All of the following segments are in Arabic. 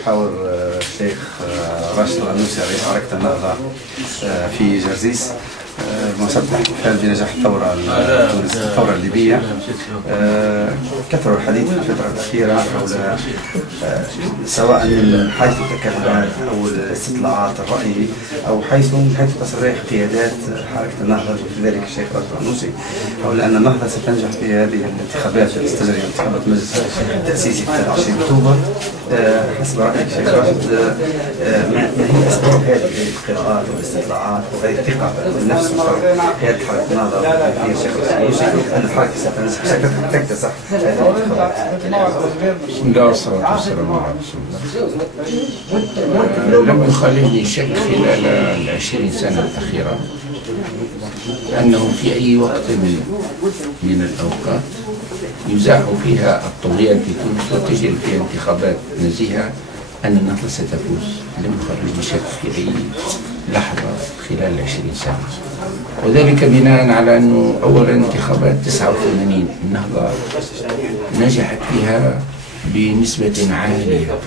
يحاور الشيخ راشد الغنوسي رئيس حركة النهضة في جرزيس بمناسبة الاحتفال بنجاح الثورة الليبية. كثر الحديث في الفترة الأخيرة حول سواء من حيث التكهنات أو الاستطلاعات الرأي أو من حيث تصريح قيادات حركة النهضة في ذلك الشيخ راشد الغنوسي حول أن النهضة ستنجح في هذه الانتخابات التي تجري انتخابات مجلس التأسيسي في 23 أكتوبر. حسب رأيك شيخ راشد، ما هي أسباب هذه القراءات والاستطلاعات وهذه الثقة بالنفس قيادة حركة النهضة في الشيخ راشد الغنوسي أن الحركة ستكتسح هذه الانتخابات؟ بسم الله والصلاة والسلام على رسول الله. لم يخالفني شك خلال ال20 سنة الأخيرة أنه في أي وقت من الأوقات يزاح فيها الطغيان في تونس وتجري فيها انتخابات نزيهة أن النهضة ستفوز. لم يخالفني شك في أي لحظة خلال ال20 سنة، وذلك بناء على أنه أولا انتخابات 89 النهضة نجحت فيها بنسبة عالية،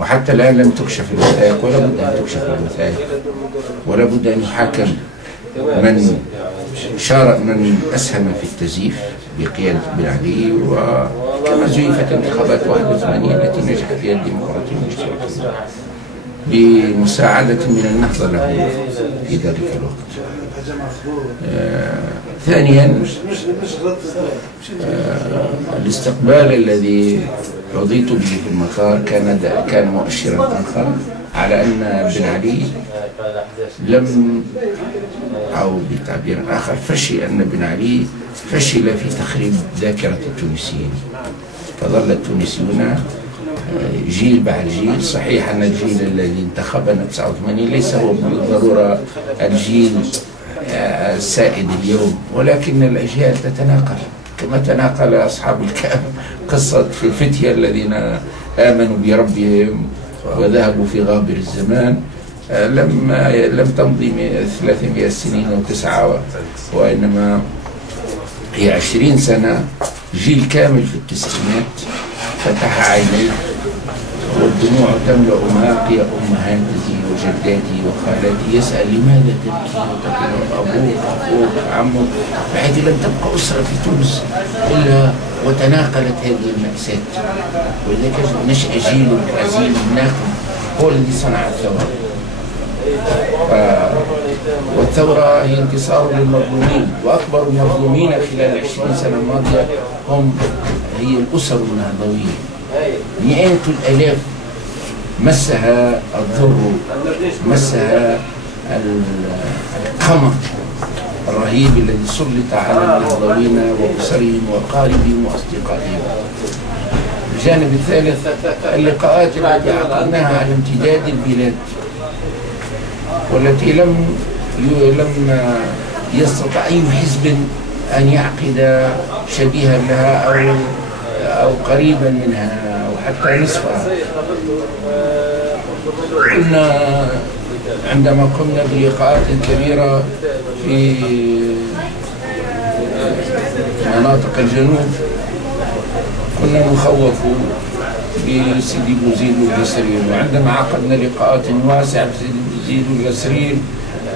وحتى الآن لم تكشف الوثائق ولا بد أن تكشف الوثائق، ولا بد أن يحاكم من أسهم في التزييف بقيادة بن علي، وكما زيفت انتخابات 81 التي نجح فيها الديمقراطية الاشتراكية بمساعدة من النهضة له في ذلك الوقت. ثانيا الاستقبال الذي رضيت به في المطار كان مؤشرا آخر على أن بن علي لم، أو بتعبير آخر أن بن علي فشل في تخريب ذاكرة التونسيين، فظل التونسيون جيل بعد جيل. صحيح أن الجيل الذي انتخبنا 89 ليس هو بالضرورة الجيل السائد اليوم، ولكن الأجيال تتناقل كما تناقل أصحاب الكهف. قصة في الفتية الذين آمنوا بربهم وذهبوا في غابر الزمان لم تمضي 300 سنين أو 9، وإنما هي 20 سنة. جيل كامل في التسعينات فتح عينيه والدموع تملأ ماقي أمهاتي وجداتي وخالاتي، يسأل لماذا تبكي وتقول أبوك أخوك عمك، بحيث لم تبقى أسرة في تونس إلا وتناقلت هذه المأساة. ولذلك نشأ جيل عزيز ناقم هو الذي صنع الثورة، والثورة هي انتصار للمظلومين، وأكبر المظلومين خلال 20 سنة الماضية هي الأسر النهضوية. مئات الآلاف مسها الضر، مسها القمع الرهيب الذي سلط على النهضويين وأسرهم وأقاربهم وأصدقائهم. الجانب الثالث اللقاءات التي عقدناها على امتداد البلاد، والتي لم يستطع أي حزب أن يعقد شبيها لها أو قريبا منها أو حتى نصفها. كنا عندما قمنا بلقاءات كبيرة في مناطق الجنوب كنا نخوف بسيدي بوزيد والجسرين، وعندما عقدنا لقاءات واسعة بسيدي بوزيد والجسرين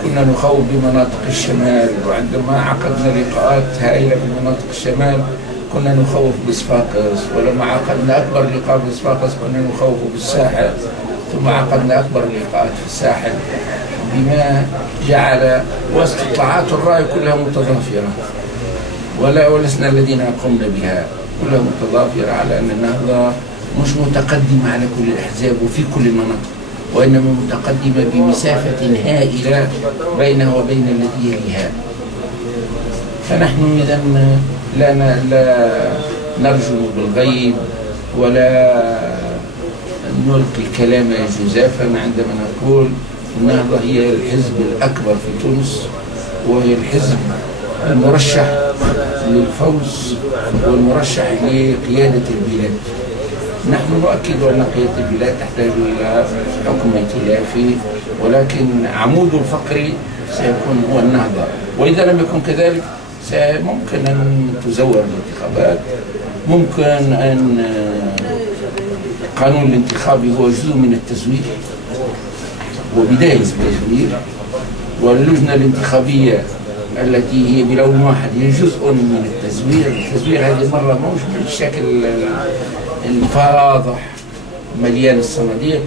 كنا نخوف بمناطق الشمال، وعندما عقدنا لقاءات هائلة في مناطق الشمال كنا نخوف بصفاقس، ولما عقدنا أكبر لقاء في صفاقس كنا نخوف بالساحل، ثم عقدنا أكبر لقاءات في الساحل، بما جعل واستطلاعات الرأي كلها متضافرة، ولسنا الذين قمنا بها، كلها متضافرة على أن النهضة مش متقدمة على كل الأحزاب وفي كل المناطق، وإنما متقدمة بمسافة هائلة بينها وبين الذي يليها. فنحن إذا لا نرجم بالغيب ولا نلقي الكلام جزافا عندما نقول النهضة هي الحزب الأكبر في تونس، وهي الحزب المرشح للفوز والمرشح لقيادة البلاد. نحن نؤكد أن قيادة البلاد تحتاج إلى حكم ائتلافي، ولكن عمود الفقري سيكون هو النهضة، وإذا لم يكن كذلك ممكن أن تزور الانتخابات، ممكن أن القانون الانتخابي هو جزء من التزوير وبداية التزوير، واللجنة الانتخابية التي هي بلون واحد هي جزء من التزوير. التزوير هذه المرة مش بالشكل الفاضح مليان الصناديق،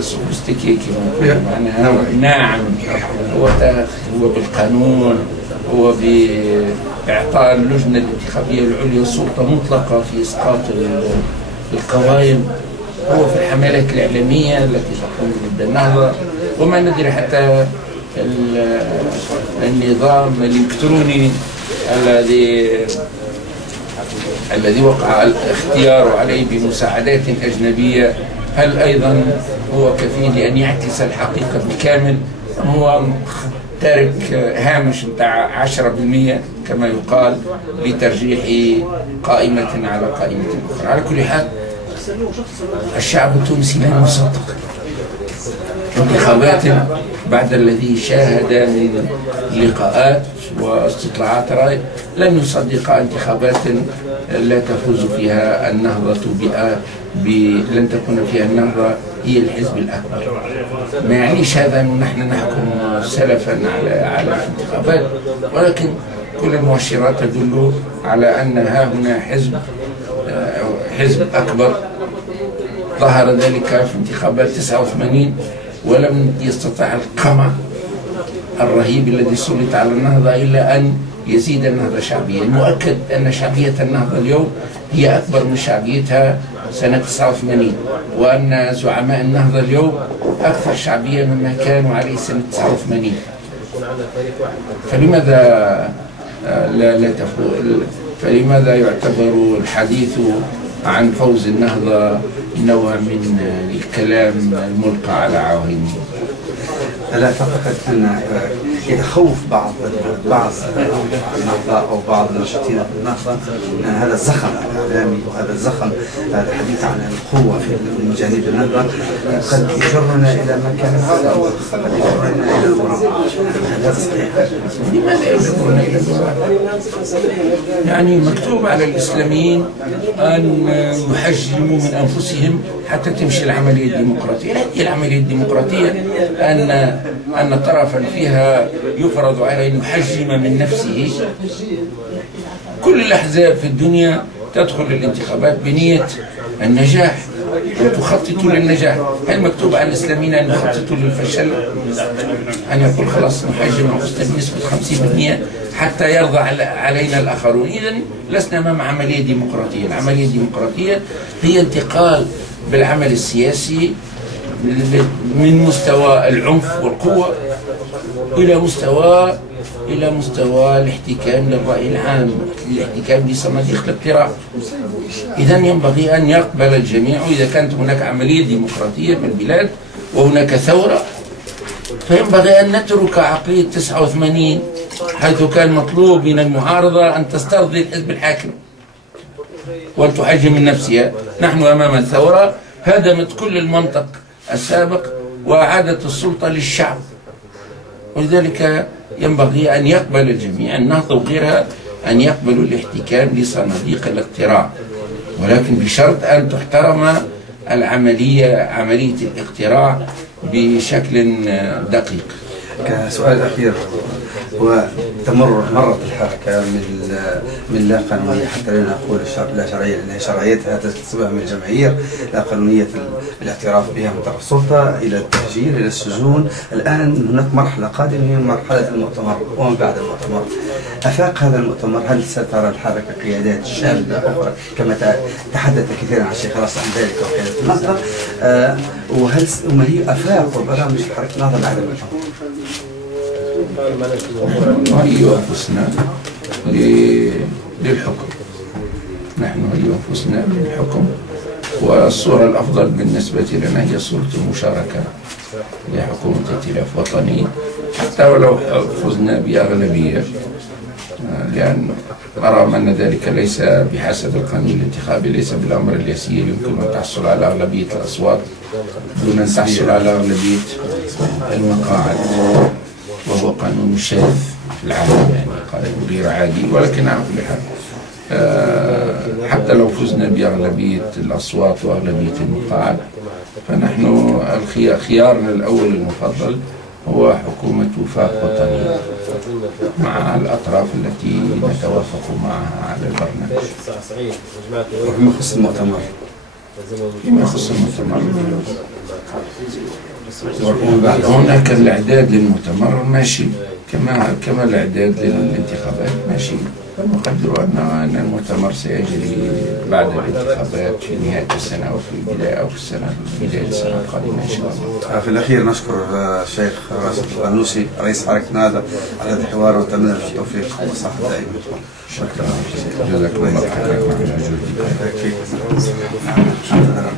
سوفيستيكي كما معناها ناعم، هو بالقانون، هو بإعطاء اللجنة الانتخابية العليا سلطة مطلقة في إسقاط القوائم، هو في الحملات الإعلامية التي تقوم ضد النهضة، وما ندري حتى النظام الإلكتروني الذي وقع الاختيار عليه بمساعدات أجنبية، هل أيضا هو كفيل لأن يعكس الحقيقة بالكامل؟ هو تارك هامش بتاع 10% كما يقال لترجيح قائمة على قائمة أخرى. على كل حال الشعب التونسي لن يصدق انتخابات بعد الذي شاهد من لقاءات واستطلاعات رأي، لن يصدق انتخابات لا تفوز فيها النهضة لن تكون فيها النهضة هي الحزب الأكبر. ما يعنيش هذا أن نحن نحكم سلفا على الانتخابات، ولكن كل المؤشرات تدل على أن ها هنا حزب أكبر. ظهر ذلك في انتخابات 89 ولم يستطع القمع الرهيب الذي سلط على النهضة إلا أن يزيد النهضة شعبية. المؤكد أن شعبية النهضة اليوم هي أكبر من شعبيتها سنة 89، وأن زعماء النهضة اليوم أكثر شعبية مما كانوا عليه سنة 89. فلماذا يعتبر الحديث عن فوز النهضة نوع من الكلام الملقى على عوائم؟ ألا تعتقد أن يتخوف بعض النهضة أو بعض الناشطين في النهضة أن هذا الزخم الإعلامي وهذا الزخم الحديث عن القوة في جانب النهضة قد يجرنا إلى ما كان قد يجرنا إلى الغرام؟ هل هذا صحيح؟ لماذا يجرنا إلى الغرام؟ يعني مكتوب على الإسلاميين أن يحجموا من أنفسهم حتى تمشي العملية الديمقراطية. لا هي العملية الديمقراطية أن طرفا فيها يفرض عليه أن يحجم من نفسه. كل الأحزاب في الدنيا تدخل الانتخابات بنية النجاح وتخطط للنجاح. هل مكتوب على الإسلاميين أن يخططوا للفشل؟ أن يقول خلاص نحجم أنفسنا بنسبة 50% حتى يرضى علينا الآخرون؟ إذن لسنا أمام عملية ديمقراطية. العملية الديمقراطية هي انتقال بالعمل السياسي من مستوى العنف والقوة إلى مستوى الاحتكام للرأي العام، الاحتكام لصناديق الاقتراع. إذن ينبغي أن يقبل الجميع، إذا كانت هناك عملية ديمقراطية في البلاد وهناك ثورة، فينبغي أن نترك عقلية 89 حيث كان مطلوب من المعارضة أن تسترضي الحزب الحاكم وأن تحجم من نفسها. نحن أمام الثورة هدمت كل المنطق السابق وأعادت السلطة للشعب، ولذلك ينبغي أن يقبل الجميع النهضة وغيرها أن يقبلوا الاحتكام لصناديق الاقتراع، ولكن بشرط أن تحترم عملية الاقتراع بشكل دقيق. كسؤال أخير، مرت الحركة من لا قانونية حتى لا نقول لا شرعية، لأن شرعيتها تتبع من الجماهير، لا قانونية الاعتراف بها من طرف السلطة إلى التهجير إلى السجون. الآن هناك مرحلة قادمة هي مرحلة المؤتمر وما بعد المؤتمر. أفاق هذا المؤتمر، هل سترى الحركة قيادات شابة أخرى كما تحدث كثيرا عن الشيخ راسل عن ذلك وقيادة النهضة، وما هي أفاق وبرامج حركة النهضة بعد المؤتمر؟ نهيئ أنفسنا للحكم. نحن نهيئ أنفسنا للحكم، والصورة الأفضل بالنسبة لنا هي صورة المشاركة لحكومة ائتلاف وطني حتى ولو فزنا بأغلبية، لأن أرى أن ذلك ليس بحسب القانون الانتخابي، ليس بالأمر اليسير. يمكن أن تحصل على أغلبية الأصوات دون أن تحصل على أغلبية المقاعد، وهو قانون شاذ في العالم، يعني قانون غير عادي. ولكن على كل حال حتى حتى لو فزنا بأغلبية الأصوات وأغلبية المقاعد، فنحن خيارنا الأول المفضل هو حكومة وفاق وطنية مع الأطراف التي نتوافق معها على البرنامج. وفيما يخص المؤتمر، هناك الإعداد للمؤتمر ماشي كما الإعداد للانتخابات ماشي. نقدر أن المؤتمر سيجري بعد الانتخابات في نهاية السنة أو في بداية السنة القادمة إن شاء الله. في الأخير نشكر الشيخ راشد الغنوشي رئيس حركة نهضة على هذا الحوار، ونتمنى له التوفيق والصحة دائما. شكرا جزاكم الله خيرا.